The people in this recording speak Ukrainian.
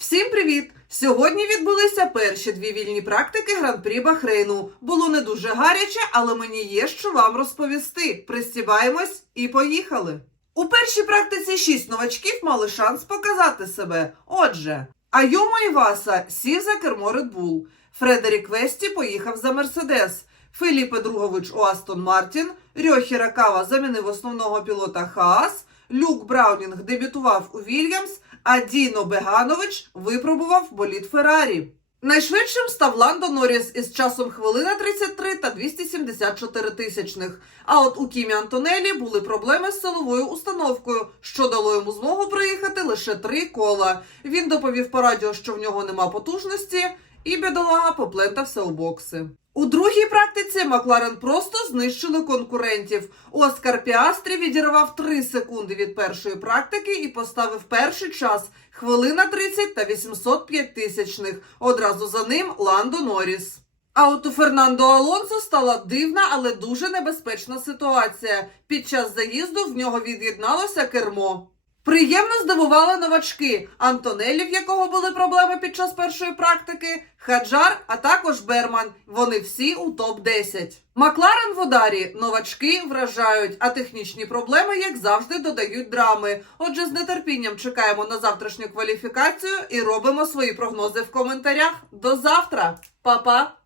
Всім привіт! Сьогодні відбулися перші дві вільні практики гран-прі Бахрейну. Було не дуже гаряче, але мені є що вам розповісти. Пристібаємось і поїхали. У першій практиці шість новачків мали шанс показати себе. Отже, Аюмо Іваса сів за кермо Red Bull. Фредерік Весті поїхав за Мерседес. Феліпе Другович у Астон Мартін, Рьохі Ракава замінив основного пілота Хаас, Люк Браунінг дебютував у Вільямс, а Діно Беганович випробував боліт Феррарі. Найшвидшим став Ландо Норріс із часом хвилина 33 та 274 тисячних. А от у Кімі Антонелі були проблеми з силовою установкою, що дало йому змогу проїхати лише три кола. Він доповів по радіо, що в нього нема потужності, і бідолага поплентався у бокси. У другій практиці Макларен просто знищили конкурентів. Оскар Піастрі відірвав 3 секунди від першої практики і поставив перший час хвилина 30 та 805 тисячних. Одразу за ним Ландо Норріс. А от у Фернандо Алонсо стала дивна, але дуже небезпечна ситуація. Під час заїзду в нього від'єдналося кермо. Приємно здивували новачки Антонелі, в якого були проблеми під час першої практики, Хаджар, а також Берман. Вони всі у топ 10 Макларен в ударі. Новачки вражають, а технічні проблеми, як завжди, додають драми. Отже, з нетерпінням чекаємо на завтрашню кваліфікацію і робимо свої прогнози в коментарях. До завтра, Па-па!